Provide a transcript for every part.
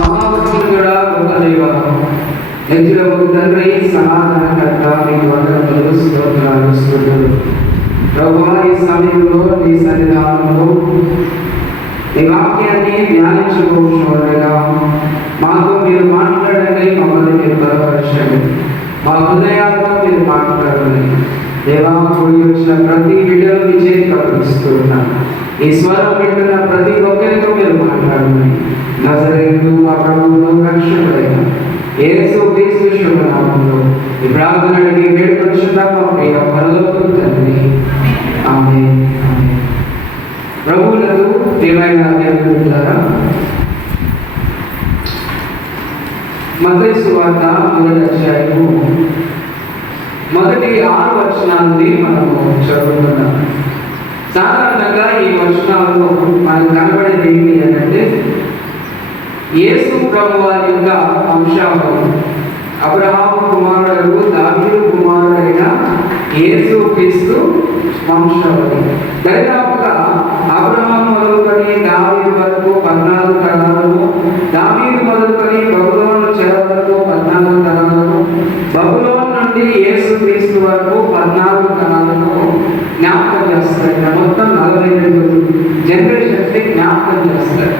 మహాభక్తుడా గొప్ప దైవం, నిత్యులకు తండ్రి సమాధానకర్త, మీకు వందనములు, స్తోత్రాలు, స్తుతులు. ప్రభువా, ఈ సమయంలో నీ సన్నిధానంలో నీ వాక్యాన్ని ధ్యానించుకోవచ్చుగా మాతో మీరు మాట్లాడండి, మమ్మల్ని మీరు బలపరచండి, మా హృదయాలతో మీరు మాట్లాడండి. దేవా, కూడి వచ్చిన ప్రతి బిడ్డలు మీ చేతికి అప్పగిస్తున్నాను. ఈ స్వరం వింటున్న ప్రతి ఒక్కరితో మీరు మాట్లాడండి. నజరేయుడు మా ప్రభువును రక్షకుడైన యేసు క్రీస్తు శుభనామములో ఈ ప్రార్థన అడిగి వేడుకొచ్చున్నాం మా ప్రియ పరలోకపు తండ్రి. ఆమేన్. ఆమేన్. ప్రభువులకు ప్రియమైన దేవులారా, మత్తయి సువార్త 1వ అధ్యాయము మొదటి 6 వచనాలని మనము చదువుతున్నాం. సాధారణంగా ఈ వచనాలలో మనకు కనబడేది ఏంటి అంటే, యేసు ప్రభు వారి యొక్క వంశావళి, అబ్రహాము కుమారుడు, దావీదు కుమారుడైన యేసు క్రీస్తు వంశావళి. దరిదాపుగా అబ్రహాము మొదలుకొని దావీదు వరకు 14 తరాలను, దావీదు మొదలుకొని బబులోను చెర వరకు 14 తరాలను, బబులోను నుండి యేసు క్రీస్తు వరకు 14 తరాలను జ్ఞాపకం చేస్తాడు. మొత్తం 42 జనరేషన్స్ జ్ఞాపకం చేస్తాడు.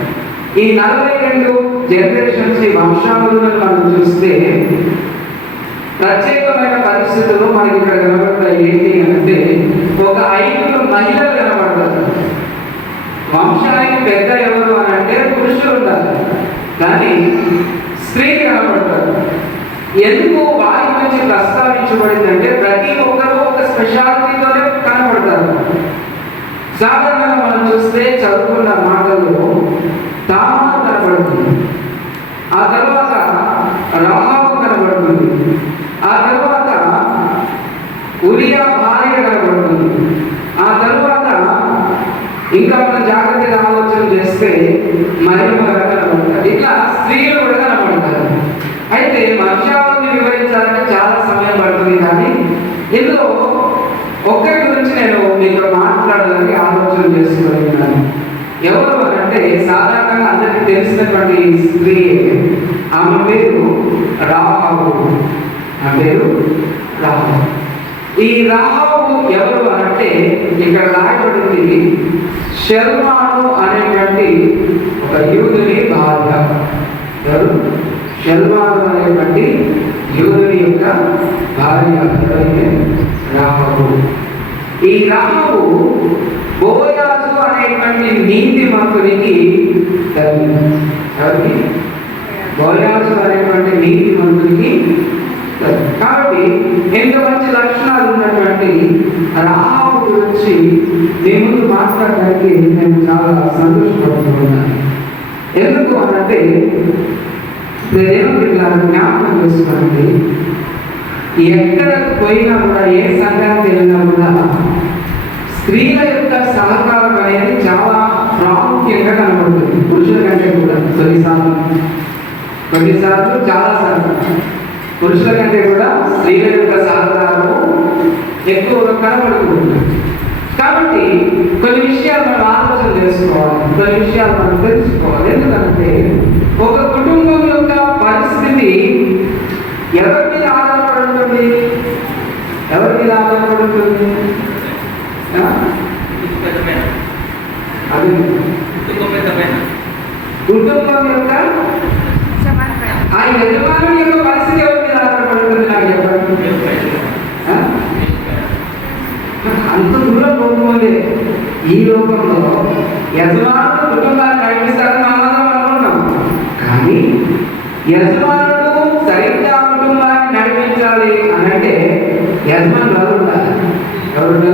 ఈ 42 జనరేషన్స్ వంశావళులను మనం చూస్తే ప్రత్యేకమైన పరిస్థితులు మనకి ఇక్కడ కనబడతాయి. ఏంటి అంటే, ఒక 5 మహిళలు కనబడతారు. వంశానికి పెద్ద ఎవరు అని అంటే పురుషులు ఉండాలి, కానీ స్త్రీ కనబడతారు. ఎందుకు వారి గురించి ప్రస్తావించబడిందంటే, ప్రతి ఒక్కరూ ఒక స్పెషాలిటీతోనే కనబడతారు. సాధారణంగా మనం చూస్తే చదువుకున్న మాటల్లో తామారు కనబడుతుంది, ఆ తర్వాత రాహాబు కనబడుతుంది, ఆ తర్వాత ఉరియా భార్య కనబడుతుంది, ఆ తర్వాత ఇంకా మనం జాగ్రత్తగా ఆలోచన చేస్తే మహిళ కనబడతారు. ఇట్లా స్త్రీలు కూడా కనబడతారు. అయితే వంశావళిని వివరించాలంటే చాలా సమయం పడుతుంది, కానీ ఇందులో ఒక్కరి గురించి నేను మీతో మాట్లాడాలని ఆలోచన చేసుకుంటున్నాను. ఎవరు అంటే, సాధారణంగా అందరికీ తెలిసినటువంటి స్త్రీ, ఆమె పేరు రాహాబు. ఆ పేరు రాహాబు. ఈ రాహాబు ఎవరు అంటే, ఇక్కడ రాయబడింది షల్మాను అనేటువంటి ఒక యూదుని భార్య. ఎవరు? షల్మాను అనేటువంటి యూదుని యొక్క భార్య రాహాబు. ఈ రాహాబు బోయాజు అనేటువంటి నీతిమంతునికి తల్లి. కాబట్టి బోయాజు అనేటువంటి నీతిమంతునికి తల్లి. కాబట్టి ఎంత మంచి లక్షణాలు ఉన్నటువంటి రాహాబు గురించి మీ ముందు మాట్లాడడానికి నేను చాలా సంతోషపడుతున్నాను. ఎందుకు అనంటే, దేవుడు జ్ఞాపకం చేసుకోండి, ఎక్కడికి పోయినా కూడా, ఏ సంఘానికి వెళ్ళినా కూడా స్త్రీల యొక్క సహకారం అనేది చాలా ప్రాముఖ్యంగా కనబడుతుంది. పురుషుల కంటే కూడా కొన్నిసార్లు చాలాసార్లు పురుషుల కంటే కూడా స్త్రీల యొక్క సహకారము ఎక్కువగా కనబడుతుంది. కాబట్టి కొన్ని విషయాలు మనం ఆలోచన చేసుకోవాలి, కొన్ని విషయాలు మనం తెలుసుకోవాలి. ఎందుకంటే, ఒక కుటుంబం యొక్క పరిస్థితి ఎవరి మీద ఆధారపడి ఉంటుంది? ఎవరి మీద ఆధారపడి ఉంటుంది? అది కుటుంబం యొక్క ఆ యజమానుడి యొక్క పరిస్థితి ఎవరి మీద ఆధారపడి ఉంటుంది? నాకు చెప్పండి. అంత దూరం పోతుంది. ఈ లోకంలో యజమానుడు కుటుంబాన్ని నడిపిస్తారని మనం అనుకున్నాం, కానీ యజమానుడు సరిగ్గా కుటుంబాన్ని నడిపించాలి అనంటే యజమానులు ఉండాలి. ఎవరు?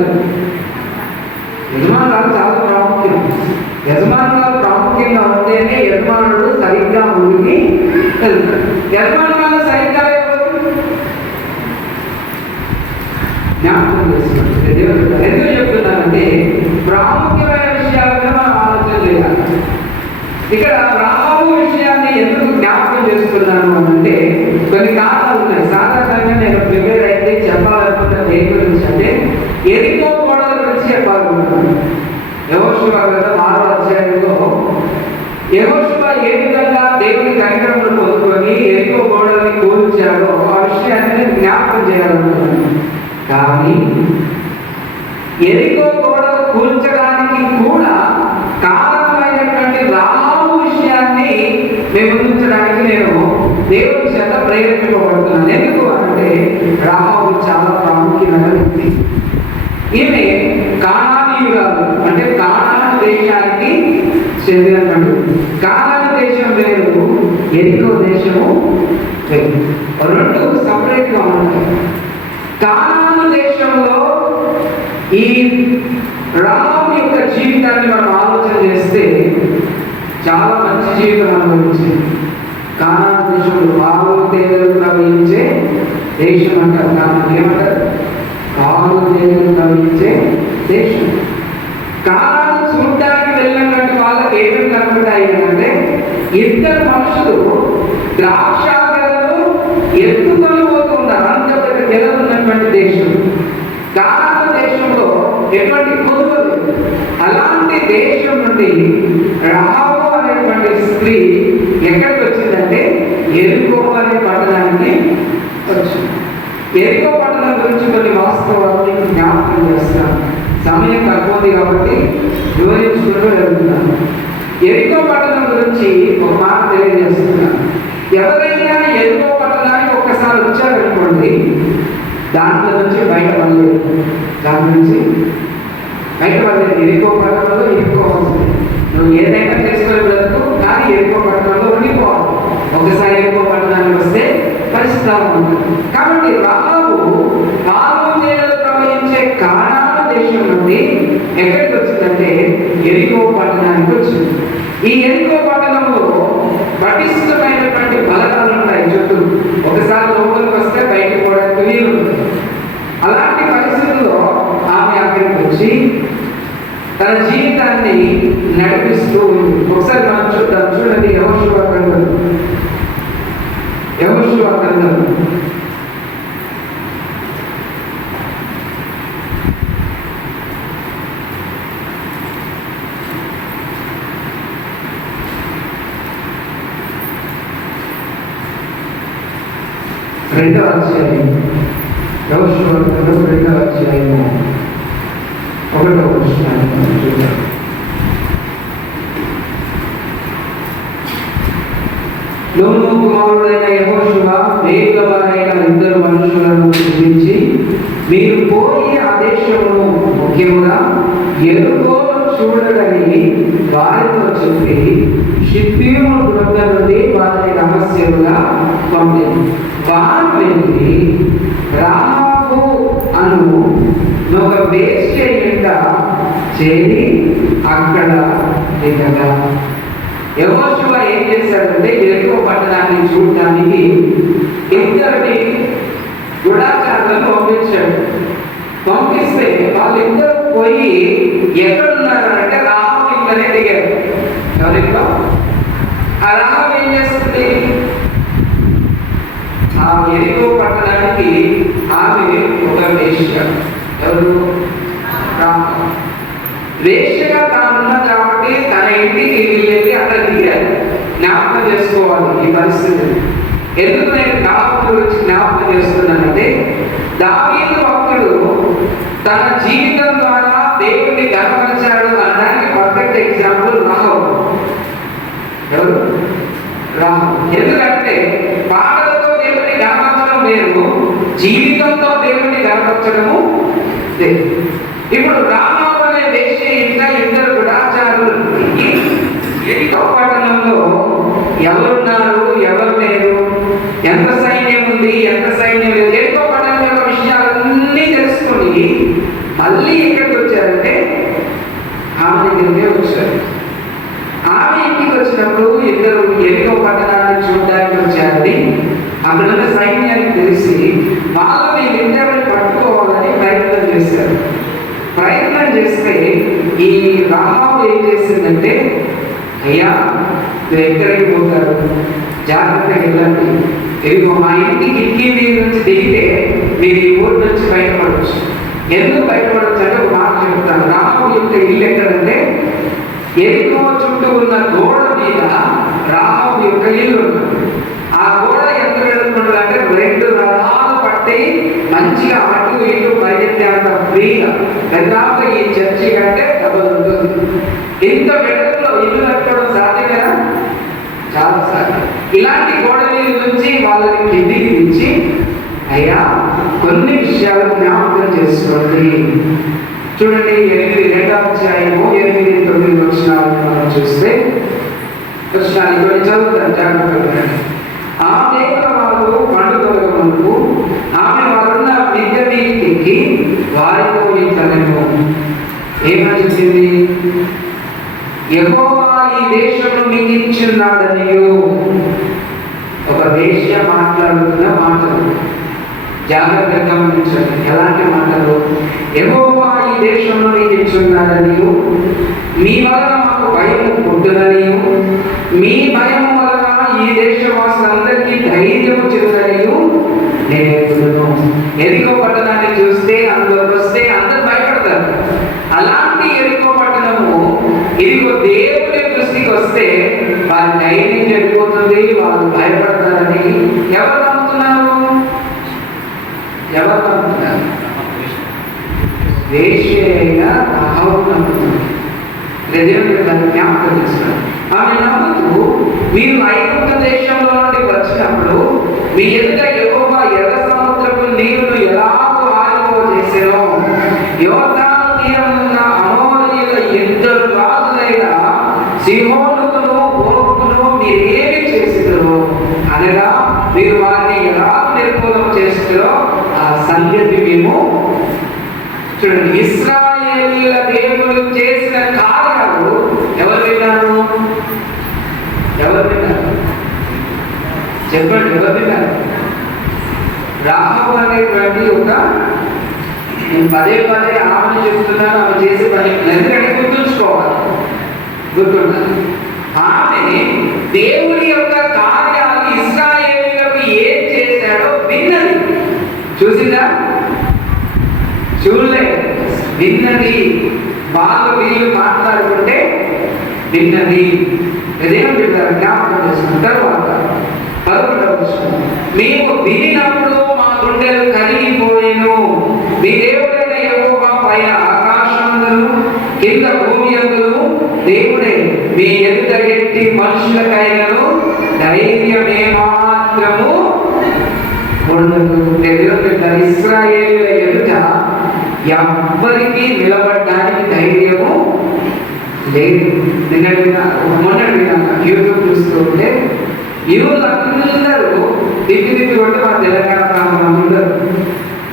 యజమానులు చాలా ప్రాముఖ్యం. యజమానులు ప్రాముఖ్యంగా ఉంటేనే యజమానుడు సరిగ్గా ముందుకి వెళ్తాడు. యజమానులు సరిగ్గా జ్ఞాపకం చేసుకోండి. ఎందుకు చెప్తున్నానంటే, ప్రాముఖ్యమైన విషయాలను మనం ఆలోచన చేయాలి. ఇక్కడ రాహాబు విషయాన్ని ఎందుకు జ్ఞాపకం చేసుకున్నాను అంటే, కొన్ని కారణాలు ఉన్నాయి. సాధారణంగా నేను ప్రిపేర్ అయితే చెప్పాలనుకున్న దేని గురించి అంటే, ఎరికో గోడల గురించి చెప్పాలనుకున్నాను. యెహోషువ గ్రంథం 6వ అధ్యాయంలో యెహోషువ ఏ విధంగా దేవుని కనికరమును పొందుకొని ఎరికో గోడల్ని కూల్చాడో ఆ విషయాన్ని జ్ఞాపకం చేయాలనుకున్నాను. కానీ ఎరికో గోడలు కూల్చడానికి కూడా కారణమైనటువంటి రాహాబు విషయాన్ని వివరించడానికి నేను దేవుని చేత ప్రేరేపింపబడుతున్నాను. ఎందుకు అంటే రాహాబు చాలా ప్రాముఖ్యమైన వ్యక్తి. ఈమె కానానీయురాలు, అంటే కానాను దేశానికి చెందినటువంటి. కానాను దేశం వేరు, ఎరికో దేశము వేరు, రెండు సపరేట్గా ఉంటాయి. కానాను దేశంలో ఈ రాహాబు యొక్క జీవితాన్ని మనం ఆలోచన చేస్తే చాలా మంచి జీవితం అనుభవించింది. కానాను దేశంలో పాలు తేనెలు ప్రవహించే దేశం అంటారు. కానాను ఏమంటారు? పాలు తేనెలు ప్రవహించే దేశం. కానాను చూడడానికి వెళ్ళినటువంటి వాళ్ళకి ఏమేమి కనపడ్డాయి అంటే, ఇద్దరు మనుషులు ద్రాక్ష గెలను ఎత్తుకొని పోతున్నారు. అంత పెద్ద గెలలు ఉన్నటువంటి దేశం. కానాను దేశంలో ఎటువంటి కొనుగోలు. అలాంటి దేశం నుండి రాహాబు అనేటువంటి స్త్రీ ఎక్కడికి వచ్చిందంటే ఎరికో అనే పట్టణానికి వచ్చింది. ఎరికో పట్టణం గురించి కొన్ని వాస్తవాన్ని జ్ఞాపకం చేస్తాను. సమయం తక్కువది కాబట్టి వివరించుకుంటూ వెళ్తున్నాను. ఎరికో పట్టణం గురించి ఒక మాట తెలియజేస్తున్నాను. ఎవరైనా ఎరికో పట్టణానికి ఒక్కసారి వచ్చారనుకోండి, దాంట్లో నుంచి బయటపడలేదు. దాని నుంచి బయటపడలేదు. ఎరికో పట్టణంలో ఇరుక్కోవాల్సింది. నువ్వు ఏదైనా చేసుకొని బ్రతుకు, కానీ ఎరికో పట్టణంలో ఉండిపోవాలి. ఒకసారి ఎరికో పట్టణానికి వస్తే పరిస్థితులు ఉంటుంది. కాబట్టి రాహాబు పాలు తేనెలు ప్రవహించే కానాను దేశం నుండి ఎక్కడికి వచ్చిందంటే ఎరికో పట్టణానికి వచ్చింది. ఈ ఎరికో పట్టణంలో పటిష్టమైనటువంటి బలగాలు ఉంటాయి చుట్టూ. ఒకసారి లోపలికి వస్తే బయటకు పోవడానికి వీలు ఉంటుంది. అలాంటి పరిస్థితుల్లో ఆమె అక్కడికి వచ్చి తన జీవితాన్ని నడిపిస్తూ ఉంది. ఒకసారి మనం చూద్దాం. చూడండి, యెహోషువ గ్రంథం 2వ అధ్యాయం. యెహోషువ గ్రంథం 2వ అధ్యాయము 1వ వచనాన్ని చూద్దాం. నూను కుమారుడైన యెహోషువ వేగవారైన ఇద్దరు మనుషులను పిలిపించి, మీరు పోయి ఆ దేశమును ముఖ్యముగా ఎరుకోను చూడడని వారితో చెప్పి షిత్తీము వద్ద నుండి వారిని రహస్యముగా పంపింది. వారు వెళ్ళి రాహాబు అను ఒక వేశ్య ఇంట చేరి అక్కడ దిగగా, యెహోషువ ఏం చేశాడంటే ఎరికో పట్టణాన్ని చూడడానికి ఇద్దరిని గుడాచారులను పంపించాడు. పంపిస్తే వాళ్ళిద్దరు పోయి ఎక్కడున్నారంటే రాహాబు ఇంట్లోనే దిగారు. ఎవరింట్లో? ఆ రాహాబు ఏం చేస్తుంది? ఆ ఎరికో పట్టణానికి ఆమె ఒక వేశ్య. ఎవరు? రాహాబు. వేశ్యగా తానున్నా కాబట్టి తన ఇంటికి వెళ్ళి అక్కడ దిగారు. జ్ఞాపకం చేసుకోవాలి ఈ పరిస్థితి. ఎందుకు నేను రాహాబు గురించి జ్ఞాపకం చేస్తున్నానంటే, దావీదు భక్తుడు తన జీవితం ద్వారా దేవుడిని గర్వపరిచాడు అనడానికి పర్ఫెక్ట్ ఎగ్జాంపుల్ రాహాబు. ఎవరు? రాహాబు. ఎందుకంటే పాటలతో దేవుడిని గర్వపరచడం వేరు, జీవితంతో దేవుడిని గర్వపరచడము లేదు. ఇప్పుడు రాహాబు అనే వేశ్య ఇంకా ఇద్దరు గుడాచారులు ఎరికో పట్టణంలో ఎవరున్నారు, ఎవరు లేరు, ఎంత సైన్యం ఉంది, ఎంత సైన్యం లేదు, ఎరికో పట్టణం యొక్క విషయాలన్నీ తెలుసుకొని మళ్ళీ ఎక్కడికి వచ్చారంటే ఆమె దగ్గరికి వచ్చారు. ఆమె ఇంటికి వచ్చినప్పుడు ఇద్దరు ఎరికో పట్టణాన్ని చూడడానికి వచ్చారని అక్కడున్న సైన్యానికి తెలిసి వాళ్ళు వీళ్ళిద్దరిని పట్టుకోవాలని ప్రయత్నం చేశారు. ప్రయత్నం చేస్తే ఈ రాహాబు ఏం చేసిందంటే, అయ్యా మీరు ఎక్కడికి పోతారు, జాగ్రత్తగా వెళ్ళండి, ఇదిగో మా ఇంటి కిటికీ మీద నుంచి దిగితే మీరు ఈ ఊరి నుంచి బయటపడవచ్చు. ఎందుకు బయటపడవచ్చు అంటే ఒక మాట చెప్తాను. రాహాబు యొక్క ఇల్లు ఎక్కడంటే ఎరికో చుట్టూ ఉన్న గోడ మీద రాహాబు యొక్క ఇల్లు ఉన్నది. ఆ గోడ ఎంత వెళ్తున్నది అంటే 2 రథాలు పట్టి మంచిగా అటు ఇటు పరిగెత్తే అంత ఫ్రీగా పెద్దాక ఈ చర్చి కంటే డబల్ ఉంటుంది. ఇంత వెడల్లో ఇల్లు కట్టుకోవడం సాధ్యమేనా? చాలా సాధ్యం. ఇలాంటి గోడ మీద నుంచి వాళ్ళని కిందికి దించి, అయ్యా కొన్ని విషయాలు జ్ఞాపకం చేసుకోండి. చూడండి 8వ అధ్యాయము 8-9 వచనాలు మనం చూస్తే, వచనాలు కొన్ని చదువుతారు జాగ్రత్తగా. ఆ దేవుల వారు పండుగలకు ముందు ఆమె వారున్న మిద్దె మీదికి వారితో ఇట్లనెను. ఏమని చెప్పింది? యెహోవా ఈ దేశమును మీకు ఇచ్చున్నాడనియు. ఒక వేశ్య మాట్లాడుతున్న మాటలు జాగ్రత్తగా గమనించండి. ఎలాంటి మాటలు? యెహోవా ఈ దేశంలో మీకు ఇచ్చున్నాడనియు, మీ వలన మాకు భయం పుట్టుననియు, మీ భయం వలన ఈ దేశవాసులందరికీ ధైర్యం చెందనియు నేను ఎరుగుదును. ఎరికో పట్టణాన్ని చూస్తే, అందులోకి వస్తే అందరూ భయపడతారు. అలాంటి ఎరికో పట్టణము ఇదిగో దేవుని దృష్టికి వస్తే వారి ధైర్యం చెడిపోతుంది, వాళ్ళు భయపడతారని ఎవరు నమ్ముతున్నారు? ఎవరు నమ్ముతున్నారు? వేశ్యగా రాహాబు నమ్ముతుంది. జ్ఞాపకం చేస్తున్నారు. ఆమె నమ్ముతూ, మీరు ఐగుప్తు దేశంలో నుండి వచ్చినప్పుడు మీ ఎదుట యెహోవా ఎర్ర సముద్రపు నీరును ఎలాగో ఆరిపోజేసెనో, యోర్దాను తీరమున్న అమోరీయుల 2 రాజులైన సీహోనుకును ఓగును మీరేమి చేసిరో, అనగా మీరు వారిని ఎలా నిర్మూలన చేస్తారో ఆ సంగతి మేము చూడండి. ఇశ్రాయేలీయుల దేవుడు చేసిన కార్యాలు ఎవరు విన్నారు? ఎవరు విన్నారు? చెప్పండి, ఎవరు విన్నారు? రాహాబు అనేటువంటి ఒక, నేను పదే ఆమెను చెప్తున్నాను, ఆమె చేసే పని ఎందుకంటే గుర్తుంచుకోవాలి, గుర్తుండాలి. ఆమె దేవుని యొక్క కార్యాలు ఇశ్రాయేలీయులకు ఏం చేశాడో విన్నది. చూసిందా? చూడలేదు, విన్నది. వాళ్ళు వీళ్ళు మాట్లాడుకుంటే విన్నది. ఇదేం పెట్టారు? జ్ఞాపకం చేసుకున్న తర్వాత 11వ వచనం, మేము వినినప్పుడు మా గుండెలు కరిగిపోయేను. మీ దేవుడైన యెహోవా పైన ఆకాశములను కింద భూమి అందును దేవుడే. మీ ఎదుట ఎట్టి మనుషులకైనను ధైర్యమే మాత్రము ఉండదు. ఇశ్రాయేలుల ఎదుట ఎవ్వరికి నిలబడడానికి ధైర్యము లేదు. మొన్నటి యూట్యూబ్ చూస్తూ ఉంటే యువకులందరూ దిక్కు కొట్టి మన తెలంగాణ ప్రాంతంలో ఉండరు.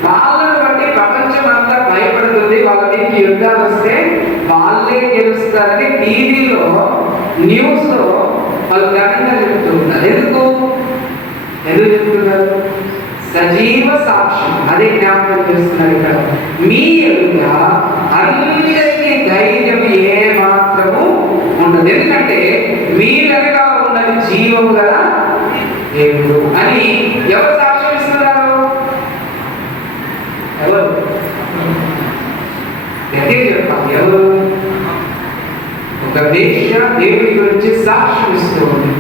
వాళ్ళని బట్టి ప్రపంచం అంతా భయపడుతుంది. వాళ్ళ మీద యుద్ధాలు వస్తే వాళ్ళే గెలుస్తారని టీవీలో న్యూస్ లో వాళ్ళు ఘనంగా చెప్తూ ఉన్నారు. ఎందుకు చెప్తున్నారు? సజీవ సాక్ష్యం. అదే జ్ఞాపకం చేస్తున్నారు ఇక్కడ. మీ ఎదుట అందరికీ ధైర్యం ఏ మాత్రము ఉండదు. ఎందుకంటే మీ వెనక ఉన్నది జీవము గల దేవుడు అని ఎవరు సాక్ష్యం ఇస్తున్నారు? ఎవరు? గట్టిగా చెప్పాలి. ఎవరు? ఒక వేశ్య దేవుడి గురించి సాక్ష్యం ఇస్తూ ఉంది.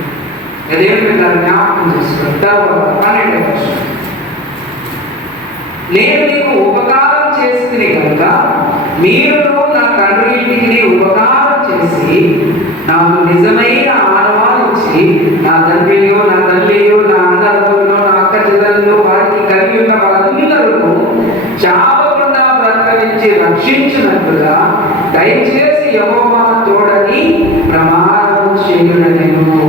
అదేమిటంటే జ్ఞాపకం చేసుకున్న తర్వాత 12వ వచనం, నేను నీకు ఉపకారం చేస్తుంది కనుక మీరు నా తండ్రికి ఉపకారం చేసి నాకు నిజమైన ఆనవాలు ఇచ్చి నా తండ్రియో నా తల్లియో నా అన్నదమ్ములో నా అక్క చెల్లెల్లో వారికి కలిగి ఉన్న వాళ్ళందరూ చావకుండా బ్రతకరించి రక్షించినట్టుగా దయచేసి యెహోవా తోడని ప్రమాణం చేయునను.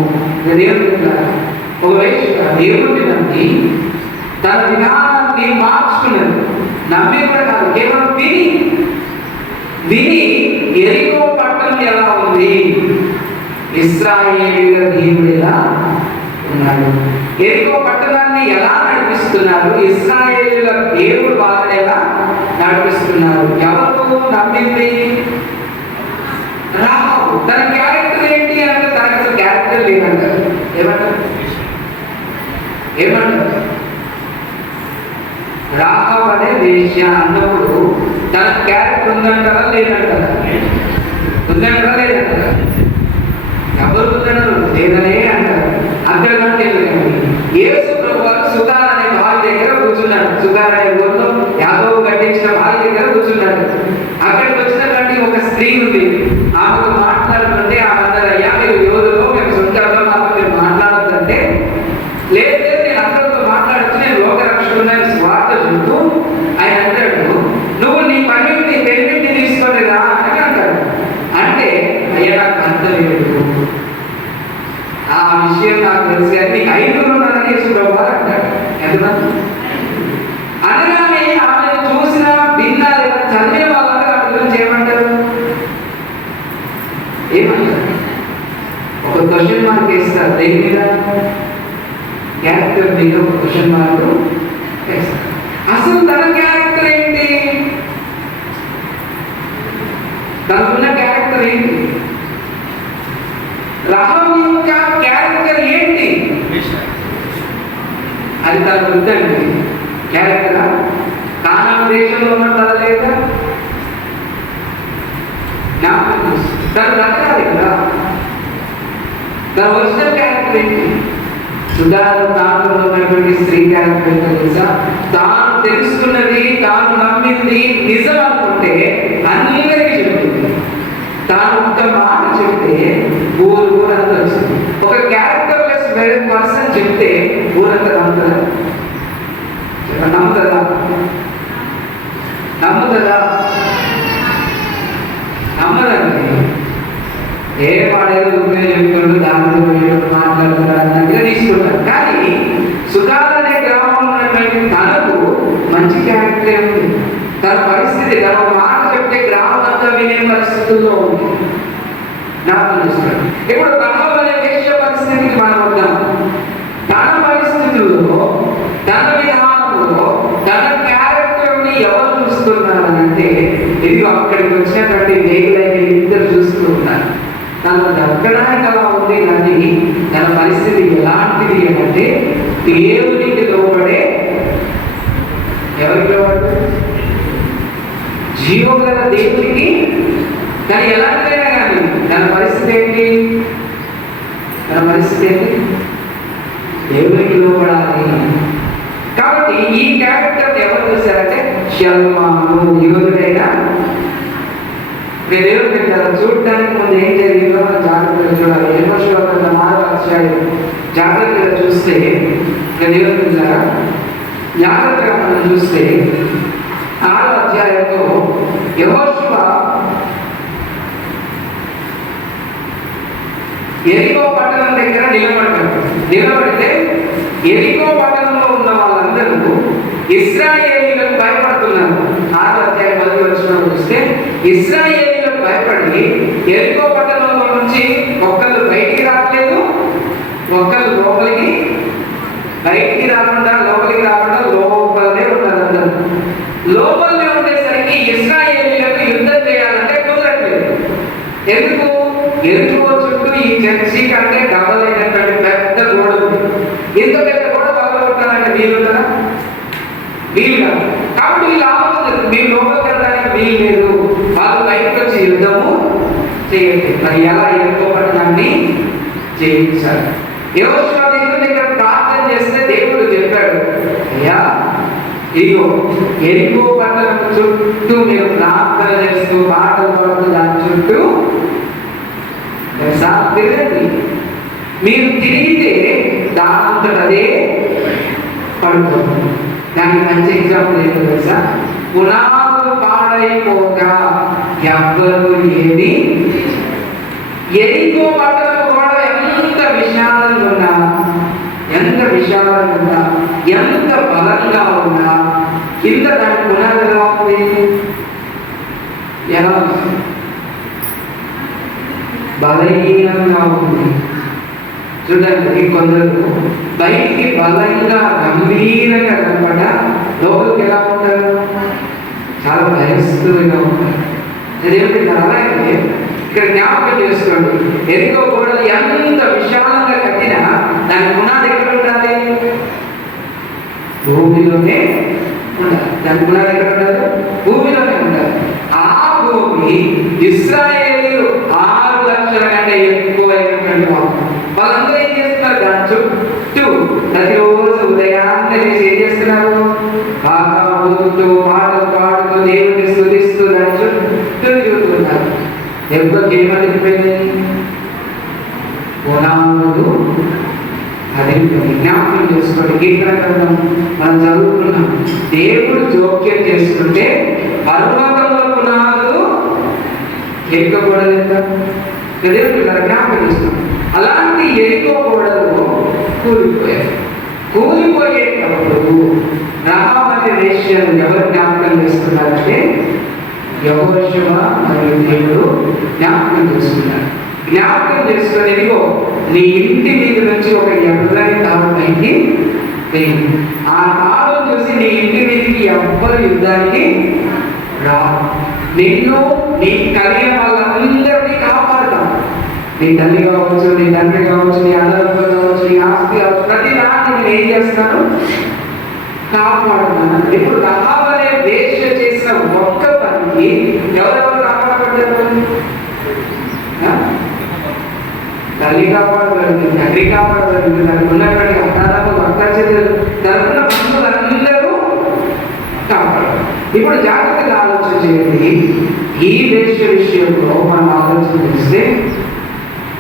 ఒక దేవుడిని నమ్మి తన విధానాన్ని మార్చుకున్నది. నమ్మి కూడా కాదు, కేవలం విని ఎరికో పట్టణం ఎలా ఉంది, ఇశ్రాయేలీయుల దేవుడు ఎలా ఉన్నాడు, ఎరికో పట్టణాన్ని ఎలా నడిపిస్తున్నారు, ఇశ్రాయేలీయుల దేవుడు వాళ్ళని ఎలా నడిపిస్తున్నారు. ఎవరు నమ్మింది? రాహాబు. తన క్యారెక్టర్ ఏంటి అంటే తనకి క్యారెక్టర్ లేదంటారు. ఏమంటారు? రాహాబు అనే వేశ్య అన్నప్పుడు తన క్యారెక్టర్ ఉందంటారా లేదంటారా? ఉందంటారా లేదంటారా? లేదనే అంటారు. అంతేకాదు యేసు ప్రభువు సుధార్ అనే బావి దగ్గర కూర్చున్నాడు. సుధార్ అనే ఊరిలో యాదవ్ కట్టించిన బావి దగ్గర కూర్చున్నాడు. అక్కడికి వచ్చినటువంటి ఒక స్త్రీ ఉంది. ఆమెకు మాట్లాడుతుంటే ఆమె అందరూ, అయ్యా మీరు యోధులో మేము సుందరలో నాకు మీరు మాట్లాడుతుంటే, లేదు నేను అందరితో మాట్లాడుతూ నేను లోక రక్షకుడని స్వార్థ చెబుతూ ఆయన అంటాడు, నువ్వు నీ పన్నెండు పెళ్ళింటి తీసుకొని రా అని అంటాడు. అంటే అయ్యా నాకు అర్థం లేదు, ఆ విషయం నాకు తెలుసు కానీ నీకు 5 ఉన్నానని యేసుప్రభువు అంటాడు. ఎంత అనగానే ఆమెను చూసిన విన్నా లేదా చదివిన వాళ్ళందరూ ఆమె గురించి ఏమంటారు? ఏమంటారు? ఒక క్వశ్చన్ మార్క్ వేస్తారు. దేని మీద? క్యారెక్టర్ మీద ఒక క్వశ్చన్ మార్క్ వేస్తారు. అసలు తన క్యారెక్టర్ ఏంటి? తనకున్న క్యారెక్టర్ ఏంటి? రాహబు యొక్క క్యారెక్టర్ ఏంటి? అది తన వద్దండి. క్యారెక్టరా? కానాను దేశంలో ఉన్నట్టు లేదా? తను రకాలి కదా. తన ఒరిజినల్ క్యారెక్టర్ ఏంటి? సుధారణ తాను ఉన్నటువంటి స్త్రీ క్యారెక్టర్ తెలుసా? తాను తెలుసుకున్నది, తాను నమ్మింది నిజం అనుకుంటే అందరికీ చెప్తుంది. తాను ఒక్క మాట చెప్తే ఊరంతా వచ్చింది. ఒక క్యారెక్టర్ లెస్ పర్సన్ చెప్తే ఊరంతా నమ్ముతుందా? నమ్ముతుందా? నమ్ముతుందా? నమ్మదండి. ఏ వాడేదో చెప్పుకోండు దాని మాట్లాడుతున్నారు అన్నట్టుగా తీసుకుంటారు. కానీ సుధార్ అనే గ్రామంలో ఉన్నటువంటి తనకు మంచి క్యారెక్టర్ ఉంది. తన పరిస్థితి, తన మాట చెప్తే గ్రామం అంతా వినే పరిస్థితుల్లో ఉంది. జ్ఞాపకం చేస్తాడు. ఇప్పుడు రాహబు అనే వేశ్య పరిస్థితికి మనం వద్దాం. తన పరిస్థితుల్లో, తన విధానంలో, తన క్యారెక్టర్ని ఎవరు చూస్తున్నారంటే, ఇది అక్కడికి వచ్చినటువంటి వేగులైన ఇద్దరు చూస్తూ ఉన్నారు. తను దక్కడానికి అలా ఉంది కానీ తన పరిస్థితి ఎలాంటిది అంటే దేవునికి లోబడే, ఎవరికి లోబడే? జీవం గల దేవునికి. కానీ ఎలాంటిదైనా కానీ తన పరిస్థితి ఏంటి? తన పరిస్థితి ఏంటి? దేవునికి లోబడాలి. కాబట్టి ఈ క్యారెక్టర్ ఎవరు చూశారంటే షల్మాను యోధుడైనా దేవుడు పెట్టారు. చూడడానికి ముందు ఏం జరిగిందో జాగ్రత్తగా చూడాలి. 4వ అధ్యాయం జాగ్రత్తగా చూస్తే దేవుడు పెట్టారా? జాగ్రత్తగా మనం చూస్తే 6వ అధ్యాయంలో యెహోషువ ఎరికో పట్టణం దగ్గర నిలబడితే ఎరికో పట్టణంలో ఉన్న వాళ్ళందరూ ఇశ్రాయేలీయులకు భయపడుతున్నారు. 6వ అధ్యాయం 10వ వచనం చూస్తే ఇశ్రాయేలీయులకు భయపడి ఎరికో పట్టణంలో నుంచి ఒక్కరు బయటికి రావట్లేదు, ఒక్కరు బయటికి రాకుండా లోపలికి లోపలనే ఉన్నారు. అందరూ లోపలనే ఉండేసరికి ఇశ్రాయేలీయులకు యుద్ధం చేయాలంటే కుదరట్లేదు. ఎందుకు? ఎరుకో చుట్టూ ఈ చర్చి కంటే డబల్ అయినటువంటి పెద్ద గోడ ఉంది. ఇంత పెద్ద గోడ పగలగొట్టాలంటే వీలుందా? వీలు కాదు. కాబట్టి వీళ్ళు ఆలోచన, మీరు లోపలికి వెళ్ళడానికి వీలు లేదు, వాళ్ళు బయటకు వచ్చి యుద్ధము చేయండి. మరి ఎలా ఎరుకో పట్టణాన్ని జయించాలి? యెహోషువ దేవుని దగ్గర ప్రార్థన చేస్తే దేవుడు చెప్పాడు, అయ్యా ఇదిగో ఎరికో పట్టణం చుట్టూ మీరు ప్రార్థన చేస్తూ పాటలు పాడుతూ దాని చుట్టూ తిరగండి. మీరు తిరిగితే దానంతట అదే పడుతుంది. దానికి మంచి ఎగ్జాంపుల్ ఏంటో తెలుసా? పునాదులు పాడైపోగా ఎవ్వరు ఏది. ఎరికో పట్టణం కూడా ఎంత విశాలంగా ఉన్నా, ఎంత బలంగా ఉన్నా కింద దాని పునాదిగా ఉంది. ఎలా బలహీనంగా ఉంది. చూడండి, కొందరు బయటికి బలంగా గంభీరంగా కనపడ లోపలికి ఎలా ఉంటారు? చాలా భయస్తుగా ఉంటారు. అదేమిటి? అలాగే ఇక్కడ జ్ఞాపకం చేసుకోండి, ఎరికో గోడలు ఎంత విశాలంగా కట్టినా దాని పునాది ఎక్కడ ఉండాలి? భూమిలోనే ఉండాలి. దాని పునాది ఎక్కడ ఉండాలి? భూమిలోనే ఉండాలి. ఆ భూమి ఇశ్రాయేలీయులు 6 లక్షల కంటే ఎక్కువైనటువంటి వాళ్ళు నడుచుకుంటూ పాటలు పాడుతూ దేవుడిని స్తుతిస్తూ చుట్టూ తిరుగుతున్నారు. దెబ్బకి ఏమనిపోయినాయి? పునాదులు అదిరిపోయి. జ్ఞాపకం చేసుకోండి, కీర్తన గ్రంథం మనం చదువుకున్నాం. దేవుడు జోక్యం చేసుకుంటే పర్వతంలో పునాదులు ఎక్కకూడదు. దేవుడు జ్ఞాపకం చేసుకున్నాం. అలాంటి ఎరుకోకూడదు కూలిపోయాయి. కూలిపోయేటప్పుడు రహాబ్ అనే వేశ్యను ఎవరు జ్ఞాపకం చేసుకున్నారంటే యెహోషువ మరియు దేవుడు జ్ఞాపకం చేసుకున్నారు. జ్ఞాపకం చేసుకుని ఇదిగో నీ ఇంటి మీద నుంచి ఒక ఎర్రని తాడు పైకి వేయి. ఆ తాడు చూసి నీ ఇంటి మీదకి ఎవ్వరు యుద్ధానికి రాదు. నిన్ను నీ కలిగిన వాళ్ళందరినీ కాపాడుతాం. నీ తల్లి కావచ్చు, నీ తండ్రి కావచ్చు, నీ అన్నదమ్ములు కావచ్చు, నీ ఆస్తి కావచ్చు, ప్రతి దాన్ని నేను ఏం చేస్తాను? కాపాడుతాను. ఇప్పుడు రహాబ్ అనే వేశ్య చేసిన ఒక్క పనికి ఎవరెవరు కాపాడబడ్డారు? తల్లి కాపాడబడింది, తండ్రి కాపాడబడింది, దానికి ఉన్నటువంటి అన్నదమ్ములు, అక్క చెల్లెలు, తరపున బంధువులందరూ కాపాడారు. ఇప్పుడు జాగ్రత్తగా ఆలోచన చేయండి. ఈ వేశ్య విషయంలో మనం ఆలోచన చేస్తే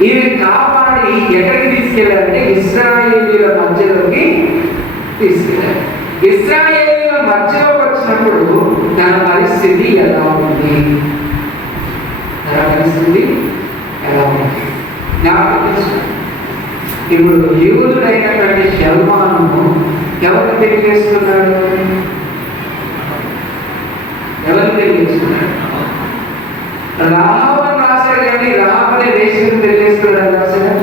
ఈమె కాపాడి ఎక్కడికి తీసుకెళ్ళారంటే ఇశ్రాయేలీయుల మధ్యలోకి తీసుకెళ్ళారు. ఇశ్రాయేలీయుల మధ్యలోకి వచ్చినప్పుడు తన పరిస్థితి ఎలా ఉంది? తన పరిస్థితి ఎలా ఉంది? ఇప్పుడు యూదుడైనటువంటి షల్మాను ఎవరిని తెలియజేస్తున్నాడు? ఎవరిని తెలియజేస్తున్నాడు? రహాబ్ అని రాశాడు, కానీ రహాబ్ అనే వేశ్యను తెలియజేస్తున్నాడు. రాశాడా?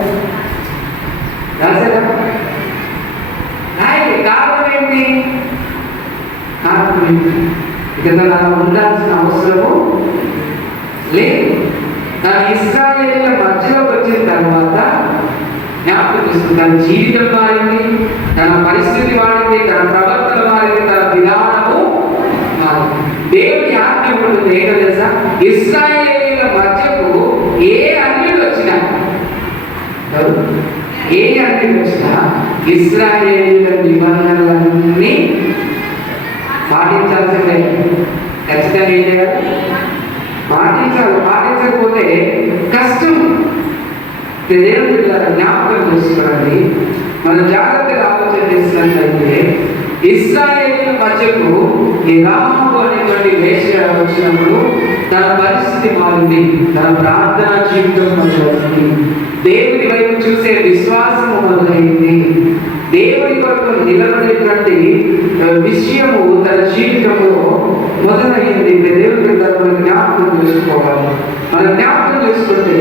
కారణం ఏంటి? ఇక తను అలా ఉండాల్సిన అవసరము లేదు. తన ఇశ్రాయేలీయుల మధ్యలోకి వచ్చిన తర్వాత జ్ఞాపకం చేస్తుంది. తన జీవితం మారింది, తన పరిస్థితి మారింది, తన ప్రవర్తన మారింది, తన విధానము మారింది. దేవుని ఆజ్ఞ ఉంటుంది ఏంటో తెలుసా? ఇశ్రాయేలీయుల మధ్యకు ఏ అన్యుడు వచ్చినా ఇశ్రాయేలీయుల నిబంధనలన్నీ పాటించాల్సిందే. ఖచ్చితంగా ఏం చేయాలి? పాటించాలి. పాటించకపోతే కష్టం. దేవుడి జ్ఞాపకం చేసుకోండి. మనం జాగ్రత్తగా ఆలోచన చేసినట్లయితే ఇశ్రాయేలీయుల మధ్యకు ఈ రహాబు అనేటువంటి వేశ్య వచ్చినప్పుడు తన పరిస్థితి మారింది, తన ప్రార్థన జీవితం మొదలైంది, దేవుడి వైపు చూసే విశ్వాసము మొదలైంది, దేవుడి కొరకు నిలబడేటువంటి విషయము తన జీవితంలో మొదలైంది. దేవుడి మనం జ్ఞాపకం చేసుకోవాలి. మనం జ్ఞాపకం చేసుకుంటే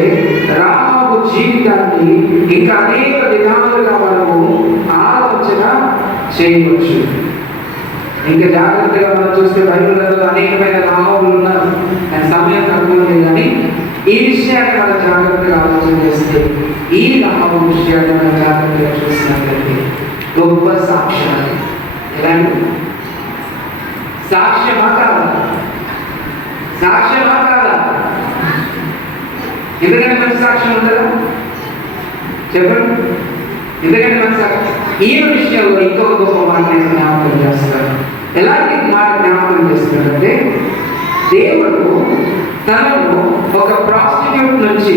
రహాబు జీవితాన్ని ఇంకా అనేక విధాలుగా మనము ఆలోచన చేయవచ్చు. ఇంకా జాగ్రత్తగా మనం చూస్తే బైబిల్లో అనేకమైన రహాబులు ఉన్నారు. సమయం తక్కువ లేదు, కానీ ఈ విషయాన్ని మనం జాగ్రత్తగా ఆలోచన చేస్తే ఈ రహాబు విషయాన్ని మనం జాగ్రత్తగా చూసినట్లయితే గొప్ప సాక్ష్యాలు. ఎలాంటి సాక్ష్యమా కాదా? సాక్ష్యమా కాదా? ఎందుకంటే మంచి సాక్ష్యం ఉంటుందా? చెప్పండి. ఎందుకంటే మంచి సాక్ష్యం. ఈ విషయంలో ఇంకొక గొప్ప మాట నేను జ్ఞాపకం చేస్తాను. ఎలాంటి మాట జ్ఞాపకం చేస్తున్నాడంటే దేవుడు తనను ఒక ప్రాస్టిట్యూట్ నుంచి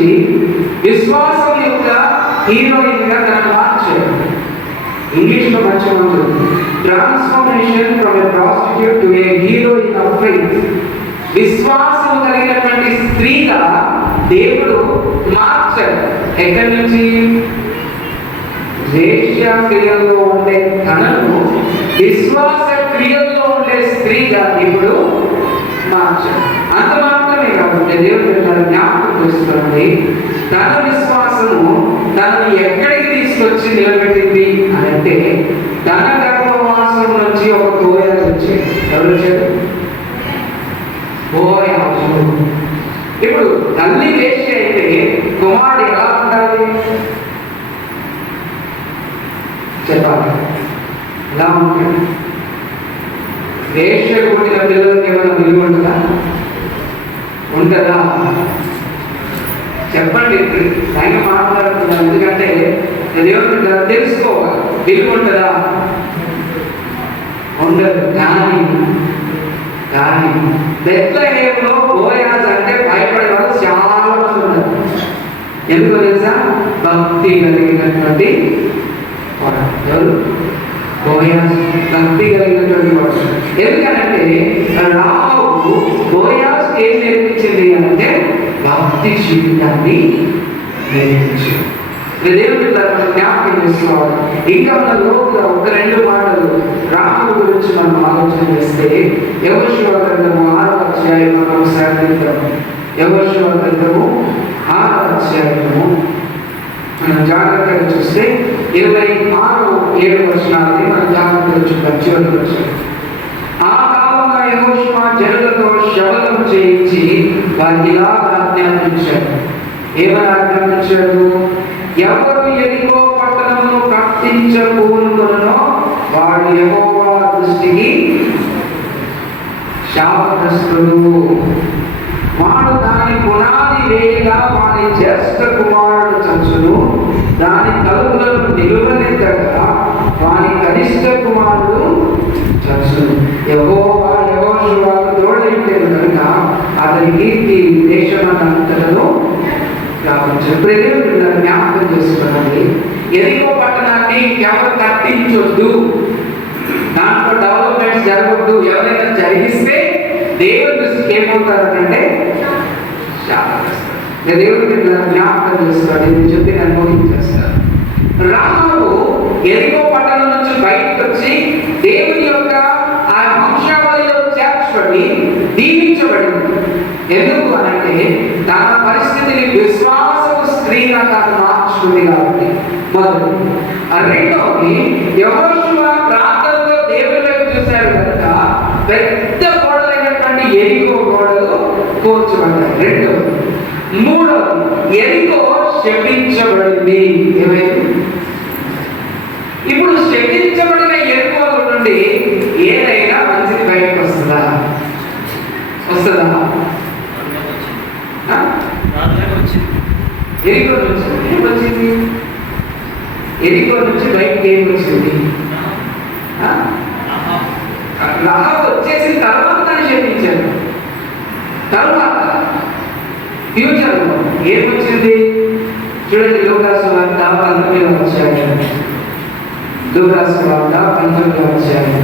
విశ్వాసం యొక్క హీరోయిన్ గా తనను మార్చాడు. ఇంగ్లీష్లో మంచి ఉంటుంది, transformation from a prostitute to A heroine of faith. విశ్వాసం కలిగినటువంటి స్త్రీగా దేవుడు మార్చాడు. ఎక్కడి నుంచి? వేశ్య క్రియల్లో ఉండే తనను విశ్వాస క్రియల్లో ఉండే స్త్రీగా దేవుడు మార్చాడు. అంత మాత్రమే కాబట్టి దేవుడు జ్ఞాపకం చేస్తుంది, తన విశ్వాసము తనను ఎక్కడికి తీసుకొచ్చి నిలబెట్టింది అని అంటే తన గర్భవాసం నుంచి ఒక కోయ వచ్చి ఎవరు వచ్చారు? ఇప్పుడు తల్లి వేశ్య అయితే కుమారుడు ఎలా ఉండాలి చెప్పాలి? ఎలా ఉంటాడు? వేశ్య పుట్టిన పిల్లలకి ఏమైనా విలువ ఉంటుందా? ఉంటుందా? చెప్పండి. ఆయన మాట్లాడుతున్నాను ఎందుకంటే దేవుడు తెలుసుకోవాలి. విలువ ఉంటుందా? ఉండదు. కానీ కానీ బెత్లెహేములో బోయాజ్ అంటే భయపడే వాళ్ళు చాలా మంది ఉన్నారు. ఎందుకు తెలుసా? భక్తి కలిగినటువంటి వాడు. ఎవరు? బోయాజ్ భక్తి కలిగినటువంటి వాడు. ఎందుకనంటే రాహబు బోయాజ్ ఏం నేర్పించింది అంటే భక్తి జీవితాన్ని నేర్పించింది. దేవుడి మనం జ్ఞాపకం చేసుకోవాలి. ఇంకా మన లోతుగా ఒక 2 మాటలు రాహబు గురించి మనం ఆలోచన చేస్తే యెహోషువ గ్రంథము 6వ అధ్యాయం ఒకసారి చూద్దాం. యెహోషువ గ్రంథము 6వ అధ్యాయము మనం జాగ్రత్తగా చూస్తే 26-7 వచనాలని మనం జాగ్రత్తగా చూద్దాం. చివరి వచనం. ఆ కాలంలో యెహోషువ జనులతో శబదం చేయించి వారికి ఇలా ఆజ్ఞాపించాడు. ఏమని ఆజ్ఞాపించాడు? ఎవరు ఎరికో పట్టణమును కట్టించకూడనో వాడు యెహోవా దృష్టికి శాపగ్రస్తుడు. వాడు దాని పునాది వేయగా వాడి జ్యేష్ఠ కుమారుడు చచ్చును. దాని తలుపులను నిలువనెత్తగా వాని కనిష్ట కుమారుడు చచ్చును. యెహోవా యెహోషువకు తోడైండెను కనుక అతని కీర్తి దేశమంతటను జ్ఞాపకం చేసుకోవాలి. ఎరికో పట్టణాన్ని ఎవరు కట్టించొద్దు, దాంట్లో డెవలప్మెంట్స్ జరగద్దు. ఎవరైనా జరిగిస్తే దేవుడి దృష్టికి ఏమవుతారంటే దేవుడికి జ్ఞాపకం చేసుకోవాలి. నేను చెప్పి నేను ముగించేస్తాను. రాహబు ఎరికో పట్టణం నుంచి బయటకు వచ్చి దేవుని యొక్క ఆ వంశావళిలో చేర్చబడి దీవించబడింది. ఎందుకు అనంటే తన పరిస్థితిని విశ్వాసపు స్త్రీగా తను మార్చుకుంది కాబట్టి. మొదటి. రెండవది, యెహోషువ ప్రాంతంలో దేవుని వైపు చూశారు కనుక పెద్ద గోడలైనటువంటి ఎరికో గోడలు కూర్చోబడ్డాయి. రెండవది. మూడవది, ఎరికో శపించబడింది. ఏమైంది? ఇప్పుడు శపించబడిన ఎరికో నుండి ఏదైనా మంచిది బయటకు వస్తుందా? ఎరికో నుంచి ఏమొచ్చింది? ఎరికో నుంచి బయటకు ఏం వచ్చింది? రాహబు వచ్చేసిన తర్వాత దాన్ని శపించారు. తర్వాత ఫ్యూచర్లో ఏమొచ్చింది? చూడండి, లూకాసు వార్త 19వ అధ్యాయం. లూకాసు వార్త 19వ అధ్యాయం.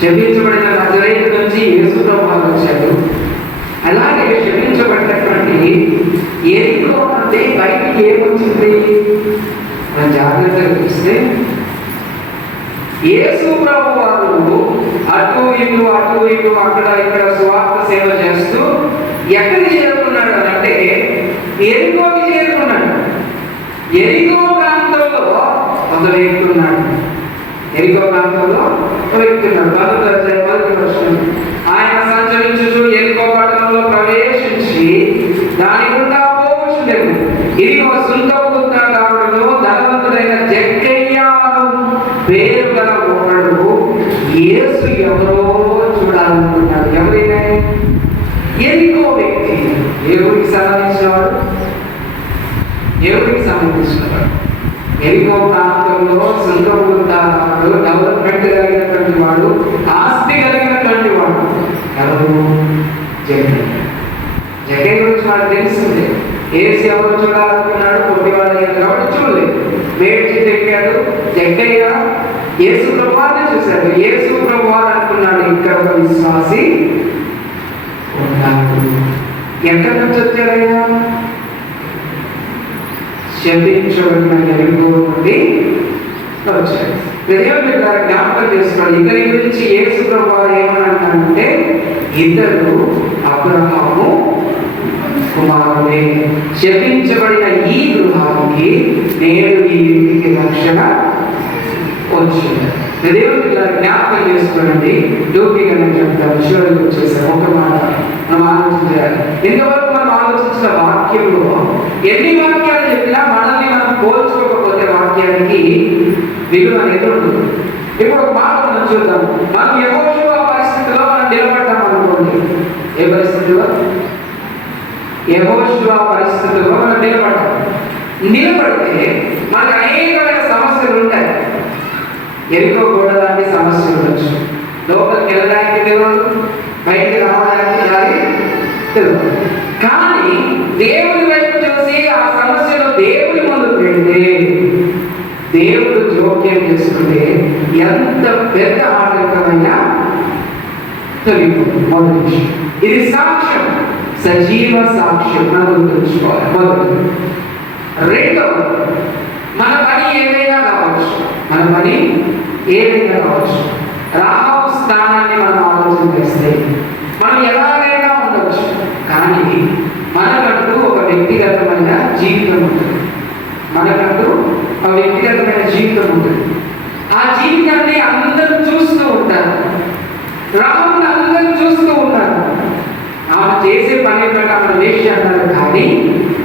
శపించబడిన నజరేతు నుంచి యేసు ప్రభువు వచ్చాడు. అలాగే శపించబడినటువంటి ఎరికో అంటే బయటికి ఏమొచ్చింది? మనం జాగ్రత్తగా చూస్తే యేసు ప్రభువు వారు అటు ఇటు అక్కడ ఇక్కడ సువార్త సేవ చేస్తూ ఎక్కడికి చేరుకున్నాడు అంటే ఎరికోకి చేరుకున్నాడు. ఎరికో ప్రాంతంలో ఒక వ్యక్తి ఉన్నాడు. ఎరికో ప్రాంతంలో ఒక వ్యక్తి ఉన్నాడు. 1వ వచనం. ఆయన సంచరించుచు ఎరికో పట్టణంలో ప్రవేశించి దాని గుండా పోవచ్చుండెను. ఇదిగో సుంకపు గుత్తగారుడును ధనవంతుడైన జక్కయ్యను పేరు గల ఒకడు యేసు ఎవరో చూడాలనుకున్నాడు. ఎవరైనా? ఎరికో వ్యక్తి. ఎవరికి సంబంధించినవాడు? ఎవరికి సంబంధించినవాడు? ఎరికో ప్రాంతంలో సుంకపు గుత్తగారుడు, డెవలప్మెంట్ కలిగినటువంటి వాడు, ఆస్తి కలిగినటువంటి వాడు. ఎవరు? జక్కయ్య. జక్కయ్య గురించి మనకు తెలుస్తుంది. ఏసు ఎవరు చూడాలనుకున్నాడు? పొట్టివాడు అయ్యాడు కాబట్టి చూడలేదు. వేడి ఎక్కాడు. జక్కయ్య యేసు ప్రభువాన్ని చూశాడు. యేసు ప్రభువారు అనుకున్నాడు ఇక్కడ ఒక విశ్వాసి ఉన్నాడు. ఎక్కడి నుంచి వచ్చాడైనా? శపించబడిన ఎరికో నుండి వచ్చాడు. దేవుని జ్ఞాపకం చేసుకోవాలి. ఇతని గురించి యేసు ప్రభువారు ఏమనంటే ఇద్దరు అబ్రహాము కుమారుడే. శపించబడిన ఈ గృహానికి నేడు ఈ ఇంటికి రక్షణ వచ్చింది. దేవుడి జ్ఞాపకం చేసుకోండి. టోపీగా నేను చెప్తాను. చివరికి వచ్చేసాను. ఒక మాట మనం ఆలోచించాలి. ఇంతవరకు మనం ఆలోచించిన వాక్యంలో ఎన్ని వాక్యాలు చెప్పినా మనల్ని మనం పోల్చుకోకపోతే వాక్యానికి విలువ అనేది ఉంటుంది. ఇప్పుడు ఒక మాట మనం చూద్దాం. మనం యెహోషువ పరిస్థితిలో మనం నిలబడ్డాం అనుకోండి. ఏ పరిస్థితిలో? యెహోషువ పరిస్థితుల్లో మనం నిలబడితే మనకు అనేకమైన సమస్యలు ఉంటాయి. ఎరికో గోడ లాంటి సమస్యలు ఉండొచ్చు. లోపలికి వెళ్ళడానికి తెలియదు, బయటికి రావడానికి దారి తెలుసు. కానీ దేవుని వైపు చూసి ఆ సమస్యలో దేవుని ముందు పెడితే, దేవుడు జోక్యం చేసుకుంటే ఎంత పెద్ద ఆటంకమైనా తొలగిపోతుంది. మొదటి విషయం ఇది సాక్ష్యం, సజీవ సాక్ష్యం మనం గుర్తుంచుకోవాలి. మొదటి. రెండవ, మన పని ఏదైనా కావచ్చు, మన పని ఏదైనా కావచ్చు, రాహాబు స్థానాన్ని మనం ఆలోచన చేస్తే మనం ఎలాగైనా ఉండవచ్చు, కానీ మనకంటూ ఒక వ్యక్తిగతమైన జీవితం ఉంటుంది. మనకంటూ ఒక వ్యక్తిగతమైన జీవితం ఉంటుంది. ఆ జీవితాన్ని అందరూ చూస్తూ ఉంటారు. రాహాబుని అందరూ చూస్తూ ఉంటారు. ఆమె చేసే పని ప్రకారం వేసి అంటారు, కానీ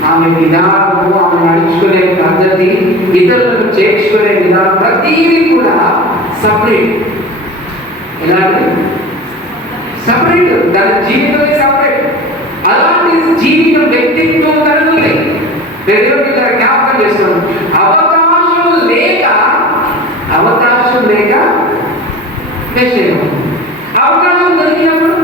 ఆమె విధానము, ఆమె నడుచుకునే పద్ధతి, ఇతరులను చేర్చుకునే విధానం ప్రతిదీ కూడా సపరేట్. ఎలాంటి సపరేట్, దాని జీవితమే సపరేట్. అలాంటి జీవితం, వ్యక్తిత్వం కనుగొని ప్రజలకు జ్ఞాపకం చేస్తున్నాం. అవకాశం లేక విషయం, అవకాశం దొరికినప్పుడు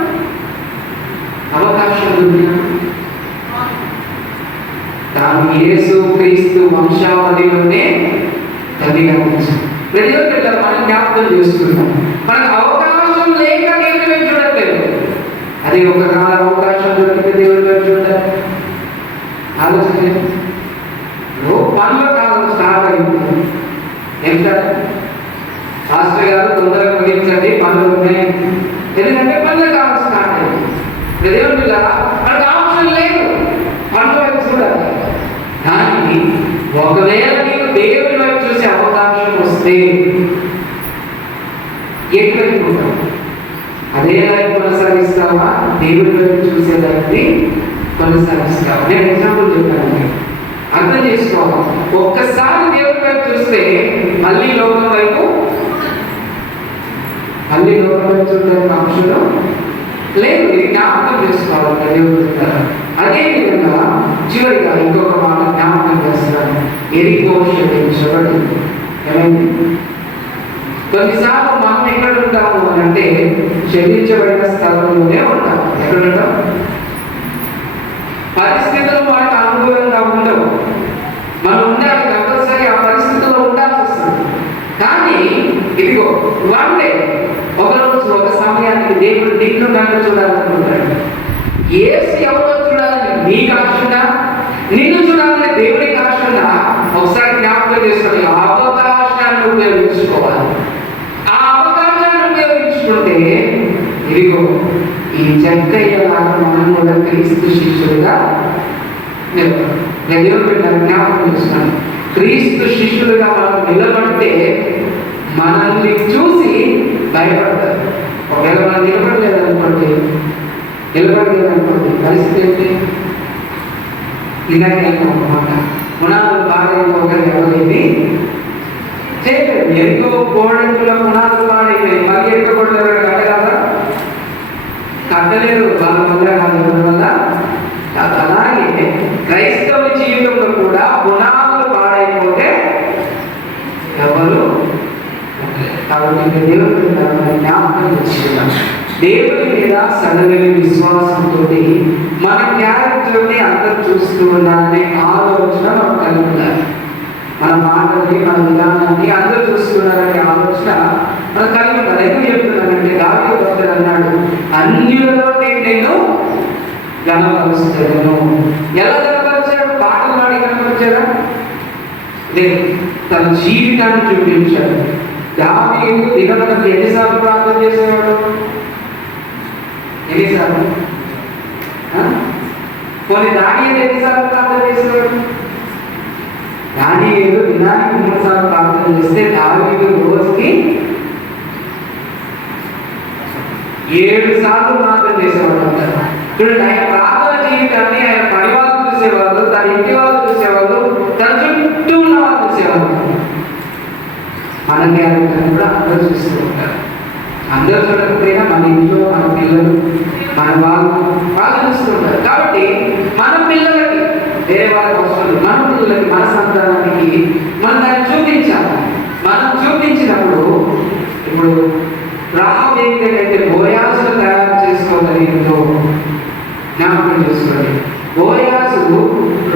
తాను యేసు క్రీస్తు వంశావళిలోనే తల్లిగా ఉంచాం. ప్రతి ఒక్కరు మనం జ్ఞాపకం చేసుకుంటాం. మనకు అవకాశం లేక దేవుని వైపు చూడట్లేదు. అదే ఒక అవకాశం దొరికితే దేవుని వైపు చూడాలి. ఆలోచన పనుల కాలం స్టార్ట్ అయింది. ఎంత మాస్టర్ గారు తొందరగా ముగించండి, పనులు ఉన్నాయి. ఎందుకంటే పనుల కాలం స్టార్ట్ అయింది. దేవుని మనకు ఆప్షన్ లేదు, పనుల వైపు చూడాలి. కానీ ఒకవేళ నీకు దేవుని వైపు చూసే అవకాశం వస్తే ఎటువైపు ఉంటావు? అదే లైఫ్ కొనసాగిస్తావా, దేవుని వైపు చూసే లైఫ్ని కొనసాగిస్తావా? నేను ఎగ్జాంపుల్ చెప్పాను, అర్థం చేసుకోవాలి. ఒక్కసారి దేవుని వైపు చూస్తే మళ్ళీ లోకం వైపు చూడడానికి అంశంలో లేదు. ఇది జ్ఞాపకం చేసుకోవాలి దేవుడు. అదే విధంగా చివరిగా ఇంకొక మాట జ్ఞాపకం చేస్తున్నాను. ఎరికో క్షమించబడింది. ఏమైంది? కొన్నిసార్లు మనం ఎక్కడ ఉంటాము అని అంటే క్షమించబడిన స్థలంలోనే ఉంటాం. ఎక్కడ ఉంటాం? పరిస్థితులు మనకు అనుకూలంగా ఉండవు. మనం ఉండాలి, కంపల్సరీ ఆ పరిస్థితుల్లో ఉండాల్సి వస్తుంది. కానీ ఇదిగో వన్ డే, ఒక రోజు, ఒక సమయానికి దేవుడు నిన్ను నన్ను చూడాలనుకుంటాడు. యేసు ఎవరో చూడాలని నీకు ఆశుందా? నిన్ను చూడాలని దేవునికి ఆశుందా? ఒకసారి జ్ఞాపకం చేసుకొని ఆ అవకాశాన్ని ఉపయోగించుకోవాలి. ఆ అవకాశాన్ని ఉపయోగించుకుంటే ఇదిగో ఈ జగ్గయ్యలాగా మనం కూడా క్రీస్తు శిష్యులుగా నిలబడతాం. జ్ఞాపకం చేస్తున్నాను, క్రీస్తు శిష్యులుగా మనం నిలబడితే మనల్ని చూసి భయపడతారు. ఒకవేళ మనం నిలబడలేదనుకోండి పరిస్థితి ఏంటి? ఇలాగే అన్నమాట. పునాదులు పాడైన ఒకరికి ఎవరైంది చేయలేదు. ఎంతో కోడంకుల పునాదులు పాడైపోయి మళ్ళీ ఎక్కకూడదు కట్టగలరా? కట్టలేదు. వాళ్ళ వల్ల అలాగే క్రైస్తవ జీవితంలో కూడా పునాదులు పాడైపోతే ఎవరు కాబట్టి దేవుడి జ్ఞాపకం చేసుకున్నాం. దేవుడి మీద సడగని విశ్వాసంతో మన క్యారెక్టర్ని అందరూ చూస్తూ ఉండాలనే ఆలోచన మనకు కలిగి ఉండాలి. మన మాటల్ని, మన విధానాన్ని అందరూ చూస్తున్నారనే ఆలోచన మనకు కలిగి ఉండాలి. ఎందుకు చెప్తున్నానంటే దావీదు భక్తుడు అన్నాడు, అన్యులలో నేను గణపరుస్తాను. ఎలా గణపరిచాడు? పాటలు పాడి గణపరిచాడా? లేదు, తన జీవితాన్ని చూపించాడు. దావీదు దినమునకు ఎన్నిసార్లు ప్రార్థన చేసేవాడు? ఎన్నిసార్లు? కొన్ని దానియేలు ఎన్నిసార్లు ప్రార్థన చేసేవాడు? దానియేలు దినానికి 3 సార్లు ప్రార్థన చేస్తే దావీదు రోజుకి 7 సార్లు ప్రార్థన చేసేవాడు అంటారు. చూడండి, ఆయన ప్రార్థన జీవితాన్ని ఆయన పని వాళ్ళు చూసేవాళ్ళు, తన ఇంటి వాళ్ళు చూసేవాళ్ళు, తన చుట్టూ ఉన్న వాళ్ళు చూసేవాళ్ళు. మన క్యారెక్టర్ని కూడా అందరూ చూస్తూ ఉంటారు. అందరూ చూడకపోయినా మన ఇంట్లో మన పిల్లలు, మన వాళ్ళు చూస్తూ ఉంటారు. కాబట్టి మన పిల్లలకి, వేరే వాళ్ళకి అవసరం, మన పిల్లలకి, మన సంతానానికి మనం దాన్ని చూపించాలి. మనం చూపించినప్పుడు ఇప్పుడు రాహాబు ఏంటంటే బోయాసులు తయారు చేసుకోవాలి చేసుకొని బోయాజు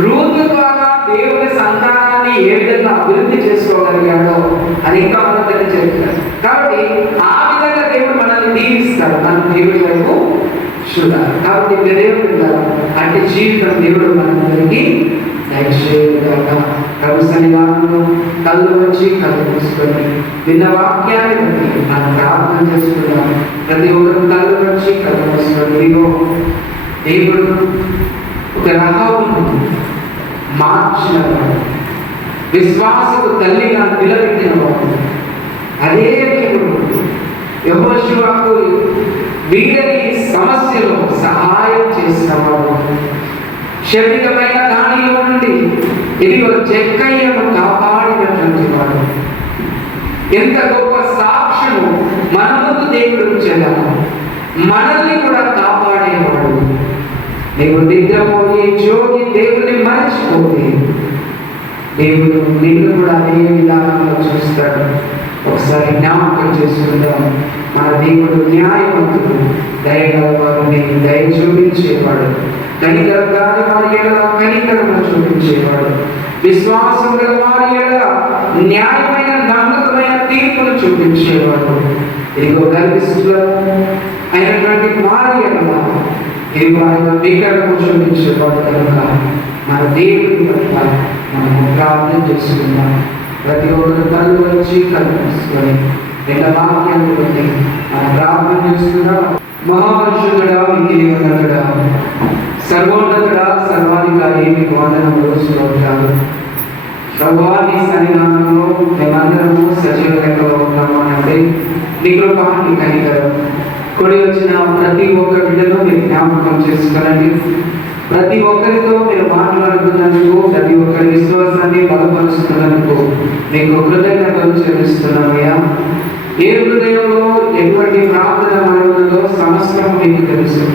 రూతు ద్వారా దేవుని సంతానాన్ని ఏ విధంగా అభివృద్ధి చేసుకోగలిగాడో అది ఇంకా మనం తెలియజేస్తారు. కాబట్టి ఆ విధంగా దేవుడు మనల్ని దీవిస్తాడు, మన దేవుడి వైపు చూడాలి. కాబట్టి దేవుడు అంటే జీవితం దేవుడు మనందరికీ దయచేయగాక. ప్రభు సన్నిధానంలో కళ్ళు వచ్చి కళ్ళు మూసుకొని విన్న వాక్యాన్ని బట్టి మనం ప్రార్థన చేసుకుందాం. ప్రతి ఒక్కరు కళ్ళు వచ్చి కళ్ళు మూసుకొని ఇదిగో దేవుడు ఒక రహవును మార్చిన వాడు, విశ్వాసకు తల్లిగా నిలబెట్టిన వాడు. అదే దేవుడు యెహోషువకు వీడని సమస్యలో సహాయం చేసిన వాడు. శరీరమైన దానిలో నుండి ఇదిగో చెక్కయ్యను కాపాడినటువంటి వాడు. ఎంత గొప్ప సాక్ష్యము మన ముందు దేవుడు ఉంచగలడు. మనల్ని కూడా కాపాడేవాడు. నీవు నిద్రపోయి జోగి దేవుని మరచిపోతే దేవుడు నిన్ను కూడా అదే విధానంలో చూస్తాడు. ఒకసారి జ్ఞాపకం చేసుకుందాం. మన దేవుడు న్యాయవంతుడు, దయగలవాడు, దయ చూపించేవాడు, కనికరం కాని వారి ఎడల కనికరము చూపించేవాడు, విశ్వాసం గల వారి ఎడల న్యాయమైన నమ్మకమైన తీర్పును చూపించేవాడు. ఇదిగో గర్భిష్ఠులను అయినటువంటి వారి ఎడల ఇదిగో ఆయన విగ్రహము చూపించేవాడు కనుక మన దేవుని పట్ల మనము ప్రార్థన చేసుకుందాం. ప్రతి ఒక్కరు కళ్ళు వచ్చి కళ్ళు మూసుకొని రెండ వాక్యాన్ని బట్టి మనం ప్రార్థన చేసుకుందాం. మహాపరిశుద్ధుడా, వినియోగకుడా, సర్వోన్నతుడా, సర్వాధికారి, మీకు వందనములు, స్తోత్రాలు. ప్రభువా, నీ సన్నిధానంలో మేమందరము సజీవ లెక్కలో ఉన్నామనంటే నీ కృప, నీ కనికరం. కూడి వచ్చిన ప్రతి ఒక్క బిడ్డను మీరు జ్ఞాపకం చేసుకోనండి. ప్రతి ఒక్కరితో మీరు మాట్లాడుతున్నందుకు, ప్రతి ఒక్కరి విశ్వాసాన్ని బలపరుస్తున్నందుకు మీకు కృతజ్ఞతలు చెల్లిస్తున్నామయ్యా. ఏ హృదయంలో ఎటువంటి ప్రార్థన మనలో సమస్తం మీకు తెలుసు.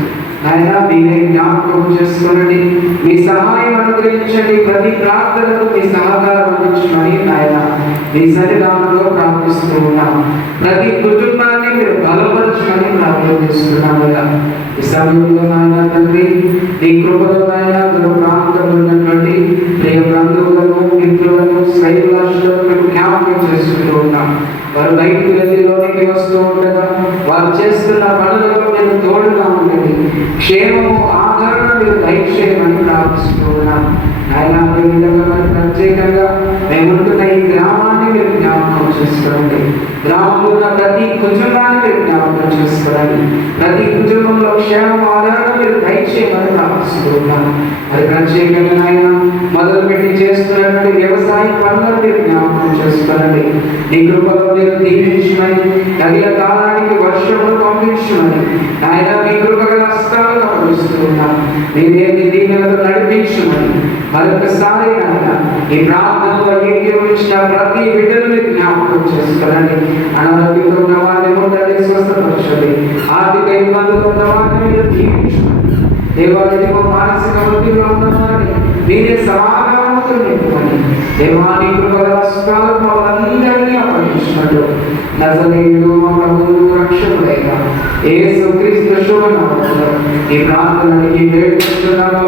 ఆయన మీరే జ్ఞాపకం చేసుకోనండి, మీ సహాయం అనుగ్రహించండి. ప్రతి ప్రార్థనకు మీ సహకారం అందించమని ఆయన మీ సన్నిధానంలో ప్రార్థిస్తూ ఉన్నాం. ప్రతి కుటుంబాన్ని మీరు బలపరచమని ప్రార్థన చేస్తున్నామయ్యా. ఈ సమయంలో నాయన తండ్రి, నీ కృపలో నాయన గృహ ప్రాంతంలో ఉన్నటువంటి ప్రియ బంధువులను, మిత్రులను, శ్రేయులను మేము జ్ఞాపకం చేసుకుంటూ ఉన్నాం. వారు బయటికి వెళ్ళి లోనికి వస్తూ ఉండగా వారు చేస్తున్న పనులలో నేను తోడుగా ఉండండి. క్షేమము, ఆదరణ మీరు దయచేయమని ప్రార్థిస్తూ ఉన్నాం. ఆయన ప్రత్యేకంగా మేము ఉంటున్న ఈ గ్రామాన్ని మీరు జ్ఞాపకం చేసుకోండి. గ్రామంలో ఉన్న ప్రతి కుటుంబాన్ని మీరు జ్ఞాపకం చేసుకోండి. ప్రతి కుటుంబంలో క్షేమం, ఆదరణ మీరు దయచేయమని ప్రార్థిస్తూ ఉన్నాం. అది ప్రత్యేకంగా ఆయన మొదలుపెట్టి చేస్తున్నటువంటి వ్యవసాయ పనులను మీరు జ్ఞాపకం చేసుకోండి. నీ కృపలో మీరు దీవించమని, తగిన కాలానికి వర్షములు పంపించమని ఆయన మీ కృపగల హస్తాలు పంపిస్తూ ఉన్నాం. మీరేమి దీవెనతో నడిపించమని మరొకసారి ఆయన ఈ ప్రాంతంలో ఏకీభవించిన ప్రతి బిడ్డను మీరు జ్ఞాపకం చేసుకోండి. అనారోగ్యంతో ఉన్న వారిని ముందరి స్వస్థపరచండి. ఆర్థిక ఇబ్బందులు ఉన్న వారిని మీరు దీవించండి. దేవాలయంలో మానసిక ఒత్తిడిలో ఉన్నవారిని మీరే సమాధానంతో నింపుకొని దేవాని కృపగల హస్తాలు మమ్మల్ని అప్పగించినట్టు నజరేయుడు మా ప్రభువు రక్షకుడైన యేసుక్రీస్తు శుభనామములో ఈ ప్రార్థనకి వేడుకుంటున్నాము.